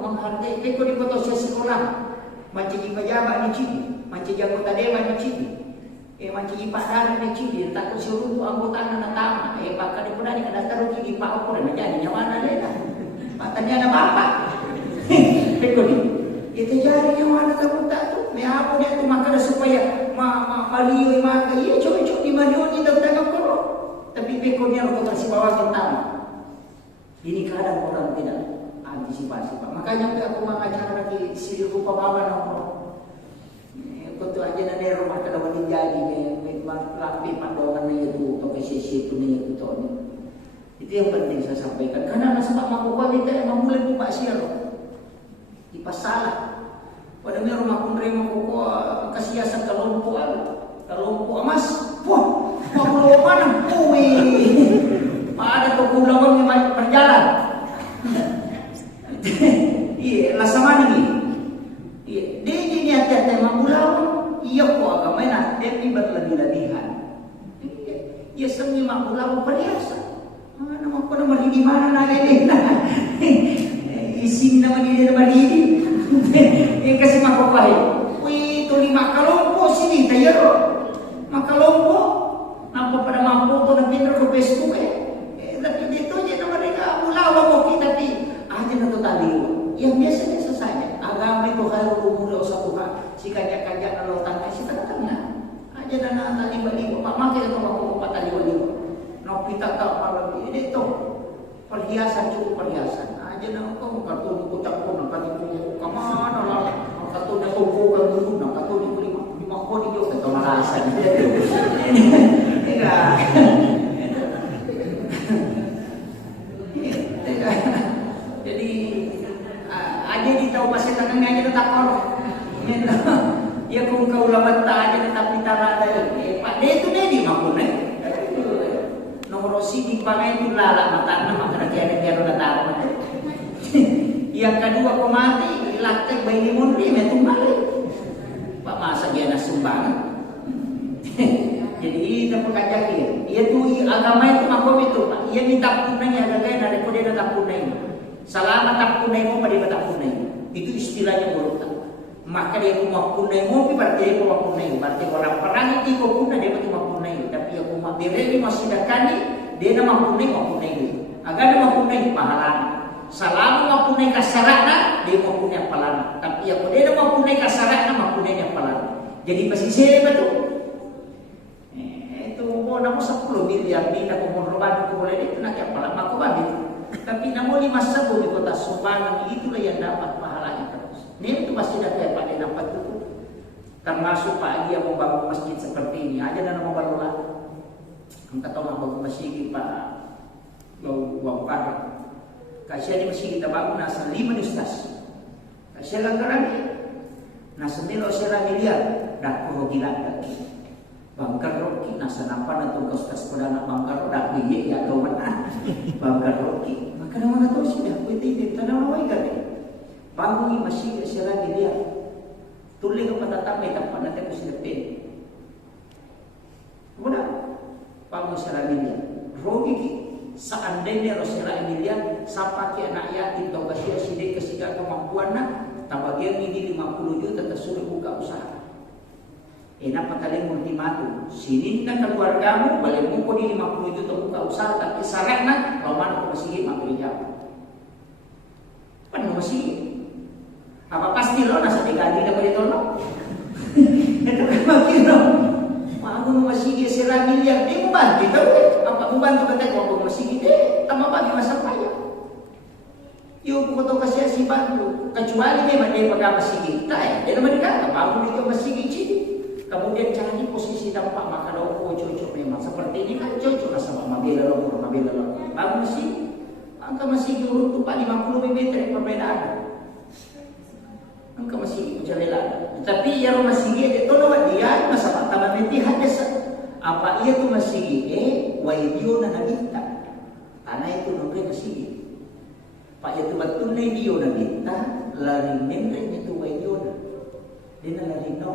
menghargai. Kau di kota sekolah, macam di pejabat di Cidi, macam di anggota dewan di Cidi, macam di pasar di Cidi, tak suruh tu anggota anak tamu, pakar di pun ada kena taruh di pak opor, macam ni nyawana leda, matanya ada bapak. Kau ni, itu jadi nyawana anggota tu, apa dia tu makanya supaya maliu maka iya coba di maliu ni dah tengok koro. Tapi bekonya orang kasih bawah tentang. Ini kadang orang tidak antisipasi Pak. Makanya aku mengajar lagi si rupa bawa nongro. Kau tu aja nanti rumah kada boleh jadi lampi pandangan itu atau sisi itu ni itu ni. Itu yang penting saya sampaikan. Karena sebab makukuan kita yang mulai buka siar. Ipas salah. Pada rumah kundre makuku kasiasan kalompo emas. Wah, mau mana? Ada toko lawang yang berjalan. Iya, lah sama ni. Iya, dia ni ada tema pulau. Iya ko agama na tapi berlebih-lebihan. Iya, semi makulau perhiasan. Mana mau kau nama di mana nak ini? Isim nama dia nama dia. Yang kasih makokai. Wih, tu 5 kalompo sini tayo. Makalompo. Nampak pada mampu tu nak pinter ke Facebook tapi itu je nama mereka mulawa mo kita tapi aja na tu tali. Yang biasa saja. Agama itu kalau umur usah Tuhan. Si kajak-kajak kalau tanya si tengah. Aja na tali balik. Pak makai tu aku pak tali balik. Nak kita tak malam ini tu perhiasan cukup perhiasan. Aja na kau kartu kucak pun nak pati kemana lah. Kartu na kumpulkan dulu. Nak kartu ni 5 kodi juga kita malasan. Tidak. Jadi ada di tahu pasal tengahnya aja tetap kalau. Ya kung kau lawan tak aja tetap kita ada. Pak dia itu dia di maupun nomor si di pakai itu lala mata nama karena dia ada taruh. Yang kedua kau mati laktek bayi mundi metu balik. Pak masa dia nak sumbang. Jadi kita pengajak dia. Ia tu agama itu makom itu. Ia minta punai ada lain dari kau dia tak punai. Selama tak punai mau pada tak punai. Itu istilahnya buruk. Maka dia mau punai mau berarti dia mau punai. Berarti orang perang itu kau punai dia betul mau punai. Tapi aku mau beri masih dakani dia nak mau punai itu. Agar dia mau punai pahalan. Selama mau punai kasarakna dia mau punai pahalan. Tapi aku dia mau punai kasarakna mau punai pahalan. Jadi pasti saya betul. Oh, namun 10 miliar ni nak kumurban ko boleh itu nak apa aku bagi. Tapi namun 5 sabu di kota Subang itulah yang dapat pahalanya terus. Ini itu masih ada kayak pada dapat itu. Termasuk Pak Agi yang membangun masjid seperti ini. Aja dan mau baru lah. Kita tahu membangun masjid Pak Wapar. Kasih di masjid kita bangun asal 5 ustaz. Kasih langgaran. Nasa nilo sila miliar dah kurogilan lagi. Bangkar Rocky, nasa nampan atau Ustaz Perdana Bangkar Rocky ya atau mana? Bangkar Rocky. Maka nama tahu sih dah, kita itu tanah awal kan? Bangun masih siapa dia? Tulis kepada tamu tempat nanti mesti depan. Mana? Pamu sila miliar. Rogi ki seandainya Rosela miliar sapaki anak yatim atau basia sidik kesiga kemampuan na tabagian ini 50 juta tersuruh buka usaha. Enak kalian ultimatum. Sinin na keluargamu balik mo ko di 50 juta buka usaha tapi syarat na roman ko masih mabili jawab. Pan masih apa pasti lo nasa digaji na balito lo? Ito kan makino. Mago masigi sila miliar di membantu itu. Apa membantu kata ko masigi deh. Tama bagi masa paya. Yung ko to kasi si bantu. Kecuali memang dia pakai masigi. Tay, dia naman dikata bago dito masigi cini. Kemudian cari posisi dampak maka daw ko cocok memang seperti ini kan cocok na sama mabila lo. Bago masigi. Angka masigi urut tu 50 meter perbedaan. Angka masih jalan. Tapi yang masih itu nawa dia masa taman menti hadas. Apa ia tu masih waidio na nagita. Tanah itu nunggu masih. Pak itu betul ni dia nagita lari nemre itu waidio na. Dia lari no.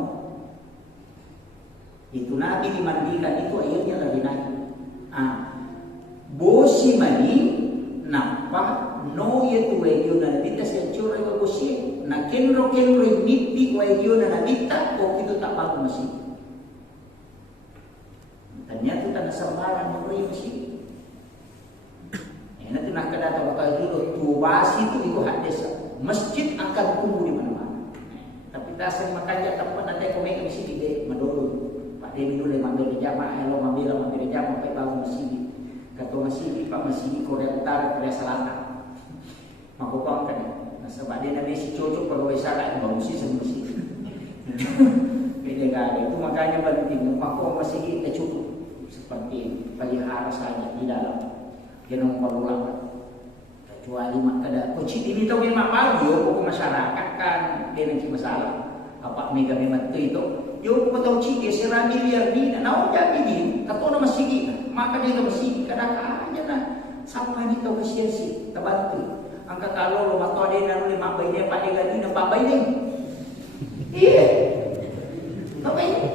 Itu nabi dimandikan itu akhirnya lari naik. Bosi mani napa no yetu waidio na nagita sa chura iwa bosi. Na kenro niti wa iyo na nabita o kito tapang masih. Ternyata tanah samaran mo rin masih. Nanti nak kadata bakal dulu tuwasi itu iko hadis. Masjid akan tumbuh di mana-mana. Tapi tasang makanya tempat nanti kau mereka mesti di madoro. Pak Demi dulu mambil jamaah, lo mambil jamaah sampai bangun masjid. Kata masjid Pak masjid Korea Utara, Korea Selatan. Makupang kan. Sebab dia nabi si cocok pegawai syariat yang bagus sih semesti. Beda gak itu makanya penting maka masih kita cukup seperti pelihara saja di dalam jangan berulang. Kecuali makada kucing ini tahu memang bagus yo masyarakat kan dia nanti masalah apa mega memang itu yo ko tahu cik dia miliar ni na jadi ni katona masih maka dia masih kadang-kadang na sampai ni tahu kesiasi terbantu. Angka kalau rumah tua dia nak 5 bayi dia 4 gaji nak 4 bayi dia. Iya. Apa ini?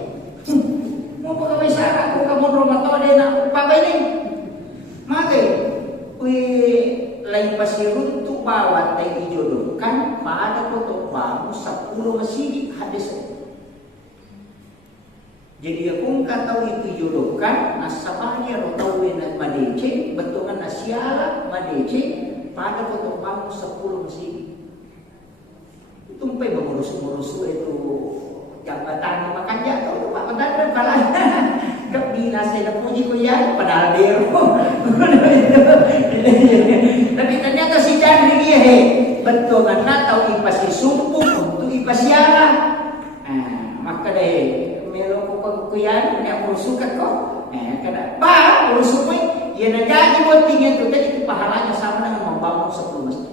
Mau pegawai syarat kau kamu rumah tua dia nak 4 bayi dia. Maka lain pasir untuk bawa tadi jodohkan pada kotor baru 10 masih hadis. Jadi aku tahu itu jodohkan nasabahnya tahu nak madece bentukan nasiala madece pada kotor bangun 10 masjid. Itu sampai mengurus-ngurus itu jabatan makan jatuh Pak Menteri kalah. Kebina saya puji ku ya padahal dia. Tapi ternyata si Chandri dia betul kan tahu ipas sumpung untuk ipas siara. Maka deh melo ku ya yang urusukan kok. Kada ba urusukui ia nak jadi buat tinggi itu pahalanya sama dengan membangun 10 masjid.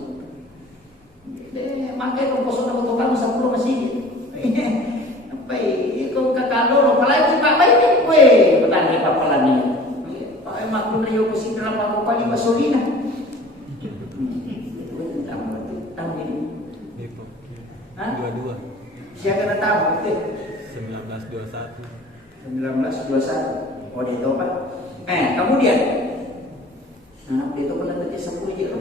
Makanya kau posona betul kamu 10 masjid. Apa itu kakalo lo palagi pak baik we petani papalani. Pak emak pun rio kusi dalam apa kali basolina. Itu tahu ini. Depok. Hah? 22. Siapa kena tahu? 1921. 1921. Oh dia tahu Pak. Kemudian dia tahu pernah tadi 10 je.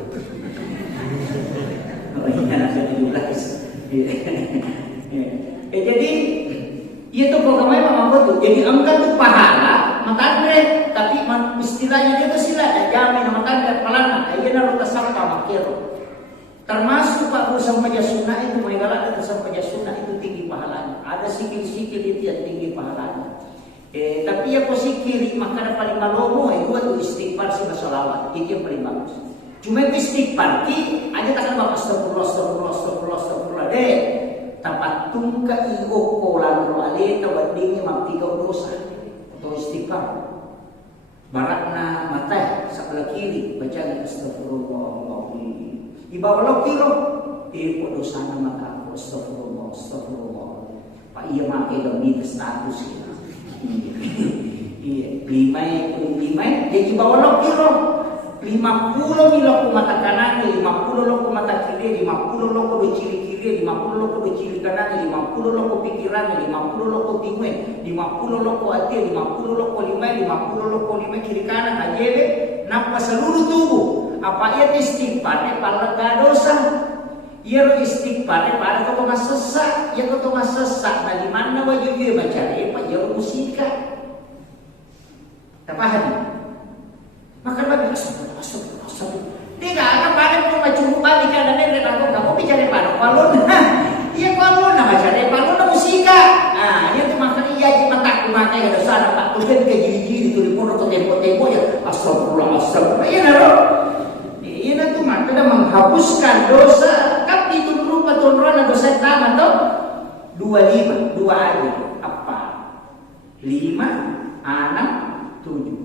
Oh iya nak 17. Jadi itu programnya memang betul. Jadi angka itu pahala, makanya tapi istilahnya itu sila jamin makanya pelana. Ia naruh tasawuf makiro. Termasuk Pak Usam Pajasuna itu mengalah Usam Pajasuna itu tinggi pahalanya. Ada sikil-sikil itu yang tinggi pahalanya. Tapi ya posikiri makanan paling malomo itu tuh istighfar sih salawat itu yang paling bagus. Cuma istighfar ki aja takkan bapak astagfirullah deh. Tempat tungka iko kolan roale tawadingnya mati kau dosa atau istighfar. Barakna mata sebelah kiri baca astagfirullah. Di bawah lo kiro iko dosa mata astagfirullah. Pak iya makai demi status Iya, lima jadi bawa lo kiro. 50 loko mata kanan, 50 loko mata kiri, 50 loko do ciri kiri, 50 loko do ciri kanan, 50 loko pikiran, 50 loko tingwe, 50 loko hati, 50 loko lima, 50 loko lima kiri kanan ajebe, nampak seluruh tubuh. Apa ia istighfar pala dosa? Ia istighfar pada kau tengah sesak, ia kau tengah sesak. Nah di mana wajib dia baca? Pak ia musika. Tak paham? Maka lagi asal. Dia tak akan pada pun macam balik kan dan dia tak kamu bicara pada palun. Ia palun nama cara palun nama musika. Ah, ia tu makan ia je mata aku makan ada sana pak tu kan kejiri-jiri tu di pondok tempo-tempo ya astagfirullah. Ia naro. Ia tu makan dah menghapuskan dosa. Tapi itu berupa turunan dosa tamat atau 25 aja apa 5 6 7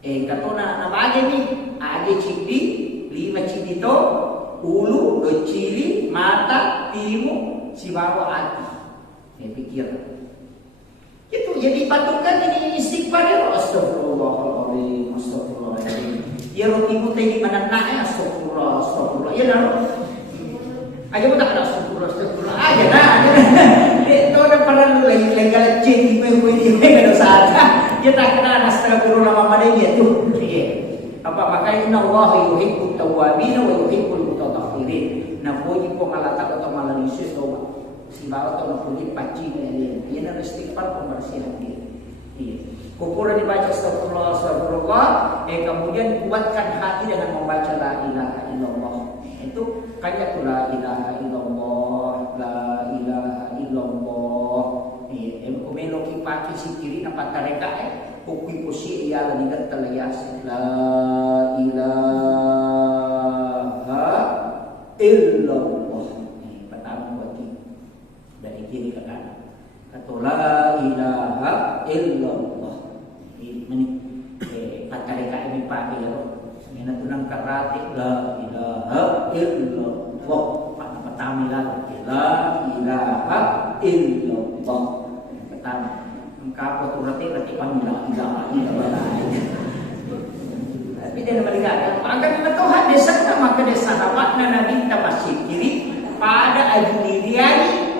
katona na bagi ni ade cindi 5 cindi to ulu do cili mata timu si bawa hati pikir itu jadi patukan ini istighfar ya astagfirullahaladzim ya roti putih di mana nak astagfirullah ya naro aja pun tak ada astagfirullah aja nah itu udah pernah legal cindi gue dosa dia tak kenal astagfirullah mama dia tu. Apa makanya inna Allah yuhibbut tawwabin wa yuhibbul mutatahhirin. Na puji ko malata atau malalisis toba. Si bawa to na puji paci dia. Dia na istighfar pembersihan dia. Kupura dibaca astagfirullah, kemudian kuatkan hati dengan membaca la ilaha illallah. Itu kayak la ilaha illallah, la ilaha illallah. Kumelo kipaki si kiri na patareka kukui posi iya la nigat talayas la ilaha illallah. Pertama bagi dari kiri ke kanan. Atau la ilaha illallah. Ini patareka ini pakai ya. Ini tunang karate la ilaha illallah. Pertama lagi la ilaha illallah. Engkau rati panggilan tapi dia melihat agar Tuhan desa maka desa sahabat Nabi masih kiri pada aju diriani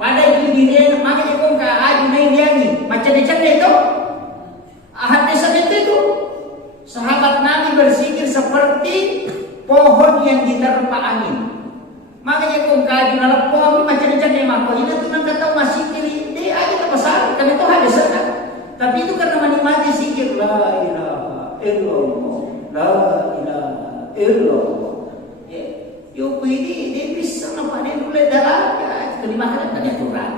maka dia pun ke aju diriani macam-macam itu desa itu sahabat Nabi bersikir seperti pohon yang diterpa angin. Makanya kung kaji na po macam-macam dia mako ini tu nang kata masih kiri dia aja tak pasal kan itu ada sana. Tapi itu karena menikmati zikir la ilaha illallah la ilaha illallah. Yo ini dia bisa nampak dia mulai darah ya terima kan tadi aturan.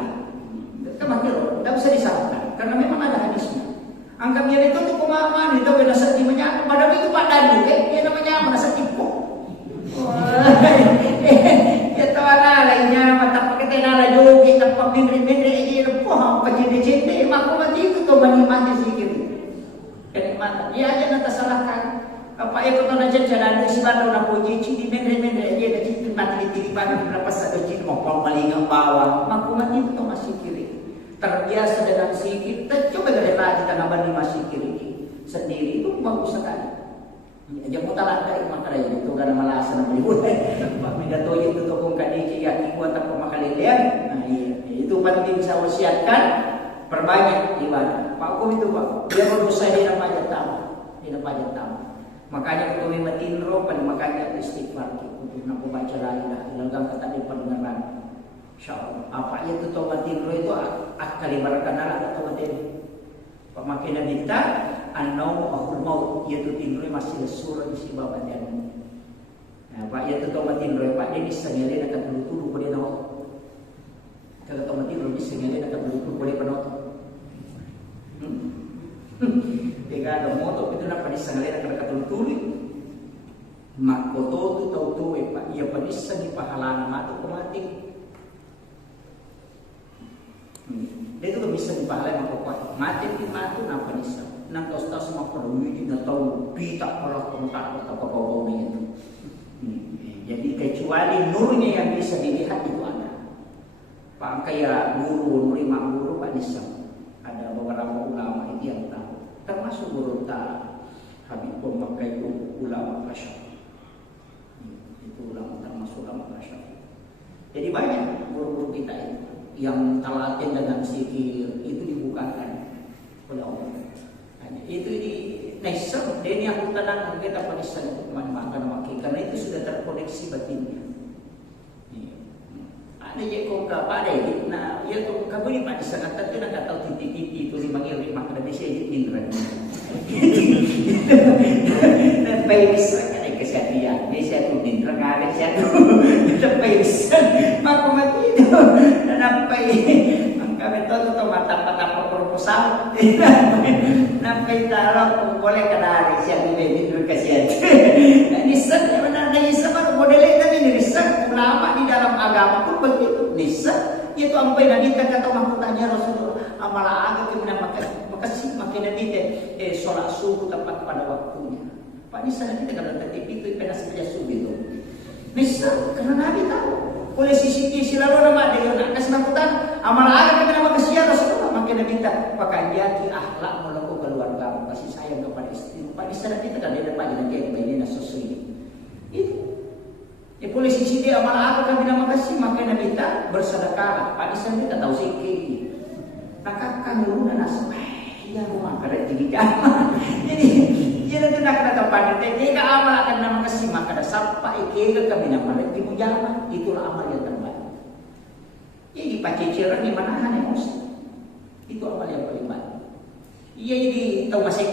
Kemakir tak bisa disahkan karena memang ada hadisnya. Anggap dia itu tu pemahaman itu beda sentimennya padahal itu padan dia namanya merasa tipu. Ito lainnya mata pakai nala jogi tempat mindri ini lepoh kecil-kecil mak mati itu tuh menikmati sikit kenikmatan dia aja nanti salahkan apa itu tuh aja jalan si baru nak puji cini mindri dia dah cini mati di pada berapa satu cini mau malingang bawah mak mati itu masih kiri terbiasa dengan sikit coba dari lagi tanah bani masih kiri sendiri itu bagus sekali. Aja mo talanta maka itu karena malasan ng libut. Pag may gatoy itu kung kadiki yakin buat apa makalilian. Nah, itu penting saya wasiatkan perbanyak ibadah. Pak hukum itu Pak, biar dosa dia pajak tamu. Makanya kami matinro pada makanya istighfar untuk nak baca la ilaha illallah kata di pendengaran. Insyaallah. Apa itu tobatinro itu akali barakanala atau matin. Pemakinan kita an-naum ahul maut yaitu tinro masih surah di bawah dan nah Pak yaitu tomat tinro Pak dia bisa nyalin akan dulu boleh naik kalau tomat tinro bisa nyalin akan dulu boleh penonton jika ada motor itu nak bisa nyalin akan dulu mak foto tu tahu tu Pak ia bisa di pahala nama tu mati dia itu bisa dipahalai makopot mati di matu napa nisa nang tos semua perlu ini tahu pita kalau komentar atau apa itu jadi kecuali nurnya yang bisa dilihat itu ada Pak kayak guru Pak Nisa ada beberapa ulama itu yang tahu termasuk berontak. Habib memakai itu ulama kasyafi. Itu ulama termasuk ulama kasyafi. Jadi banyak guru-guru kita itu yang telaten dengan zikir itu dibukakan oleh Allah. Itu di Nesem, dia ini aku tenang kita pakai satu makan maki karena itu sudah terkoneksi batinnya. Ada je kau apa ada ini, nah ya tu kamu ni pada sangat tu nak tahu titik-titik itu dipanggil mak ada bisa jadi indra. Dan baik sangat kesehatan, bisa tu indra ada satu, tapi bisa mak mati itu dan apa ini, kami tahu tu mata proposal, nampai taruh boleh kadari siapa ini indra kesian. Nisan mana ada nisan baru modelnya tadi nisan ulama di dalam agama pun begitu nisan itu sampai Nabi kata mahkotanya Rasulullah amalah agak kemana makasih makin Nabi sholat subuh tepat pada waktunya. Pak nisan kita kalau tadi itu pernah saja subuh itu nisan karena Nabi tahu oleh CCTV selalu nama dia nak kasih mahkotan amalah agak kemana makasih Rasulullah makin Nabi pakai jadi akhlak melakukan keluarga kasih sayang kepada istri. Pak nisan kita kan dia dapat jadi bayi sesuai. Itu. Ya polisi sini amal apa kami nama kasih maka Nabi tak bersedekah. Pak nisan kita tahu sikit. Nakakkan dulu dan asal. Ya rumah kerja di jamaah. Jadi dia itu nak kata pada jika amal akan nama kasih maka ada sampai ke kami nama lagi mujamah itulah amal yang terbaik. Jadi pakai cerah di mana hanya mesti. Itu amal yang paling baik. Iya jadi tahu masih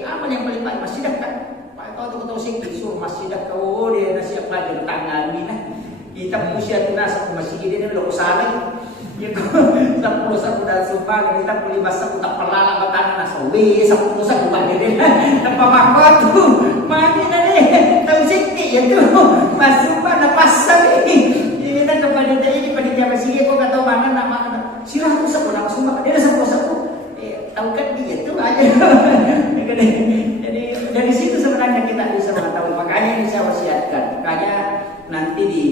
amal yang paling baik masih dekat. Pak kau tahu sikit suruh masih dekat. Oh dia nasi apa dia tangan ni lah. Kita musia tu nasi masih dia ni belum salah. Ya kau tak perlu sapu dan sumpah kita boleh masak tak pelala batang nasi. Sapu sapu bagi dia. Tanpa makot tu mati tadi. Tahu sikit ya tu masuk pada pasal ni. Ini nak kepada dia ini pada dia masih kau kata mana nak makan. Sirah tu sapu nak sumpah dia sapu. Tahu kan dia tu aja. Jadi dari situ sebenarnya kita bisa mengetahui. Makanya ini saya wasiatkan. Makanya nanti di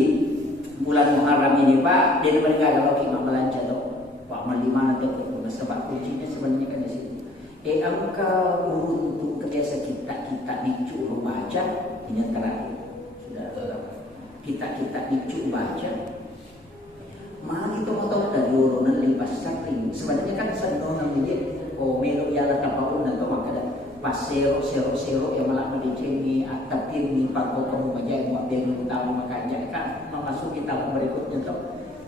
bulan Muharram ini Pak, dia berkata kalau kita belanja tu, Pak mal di mana tu? Sebab kuncinya sebenarnya kan di situ. Angka untuk kerja kita dicuru baca ini terakhir. Sudah kita dicuru baca. Mari kita mau tahu dari urunan lipas sakring. Sebenarnya kan sendonan dia. Oh melo yala tapapun atau maka pasero yang malah mendicengi atap ini pakko kamu majai buat dia tahu makanya kan memasuki tahun berikutnya tu.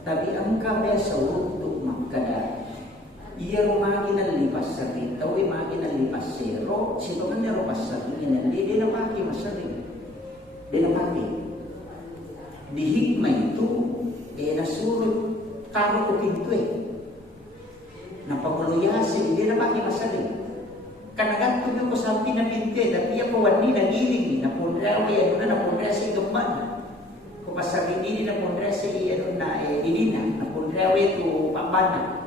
Tapi angka biasa untuk makada ia rumaginan lipas sakring tahu imaginan lipas sero sitongannya rupas sakring dia nak pakai masari dia nak pakai di hikmah itu nasuruh taruh ke pintu napamuluyasi dia na pakai masali kanagan tu ko sampai na pinte tapi ako wani na giling na pundra ya na pundra si gemban ko pasal ini na pundra si na idina na pundra itu pambana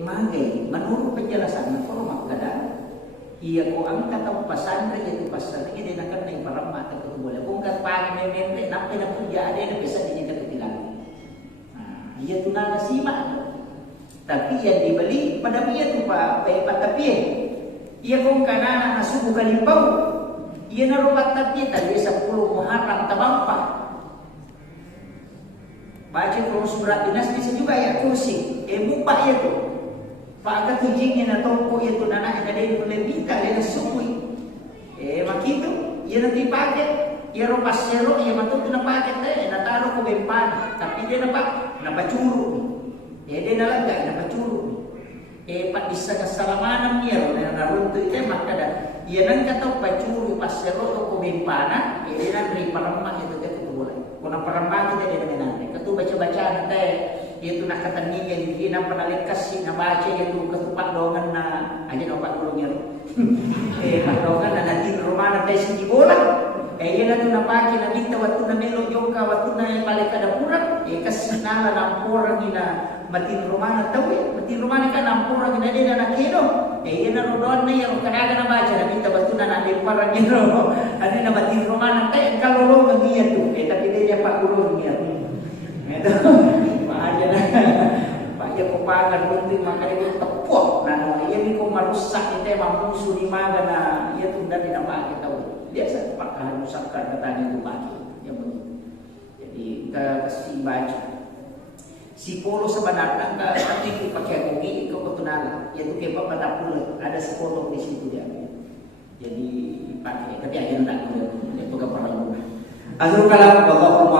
magai menurut penjelasan ko makada iya ko ang katang pasandra itu pasal ini dia nak na paramata ko boleh kung kapag membre na pinapuja ada na bisa dinya katilang iya tu na nasima. Tapi yang dibeli pada dia tu Pak tapi ia pun kana nasubu kalimpau ia narupat tapi tadi 10 Muharram tabampa baca terus berat dinas bisa juga ya kursi buka ya tu Pak ketujingnya na tongko itu nana ada dia boleh minta dia nasubui makitu ia nanti pakai ia ropas sero ia matut na pakai na taruh ko bempan tapi dia na curu. Ya dia nalaga na pacuru. Pak bisa kesalamanan niya na narunto ite makada. Iya nang kataw pacuru pasero to kubimpana, dia nang ri paramma itu te boleh. Kuna paramma kita dia dengan nanti. Katu baca-baca nanti itu nak kataninya di nang panalikas na baca itu ketupat dongan na aja nopat gulungnya. Padongan na natin romana tayo si bola. Iya na tu napaki na kita waktu na melo joka waktu na balik kada purang. Kasi nala nampurang ina matin rumana tahu ya matin rumana kan nampurang ina dia na kedo. Iya na rodon na yang kanaga na baca na kita waktu na nalimparang ino. Ano na matin rumana tayo kalulong magiya tu. Tapi dia pak gulung niya. Ito maaja na. Pak ya ko pangan bunting makanya ko tepok na iya mi ko rusak itu mampu di maga na ia tunda tidak pakai tahu. Biasa pakai rusak katanya itu pakai. Ya begitu. Jadi kita kasih baca. Si polo sebenarnya enggak tapi pakai kopi ke ketunan. Yaitu kebab pada pula ada si foto di situ dia. Jadi pakai tapi akhirnya enggak itu enggak pernah. Akhirul kalam wallahu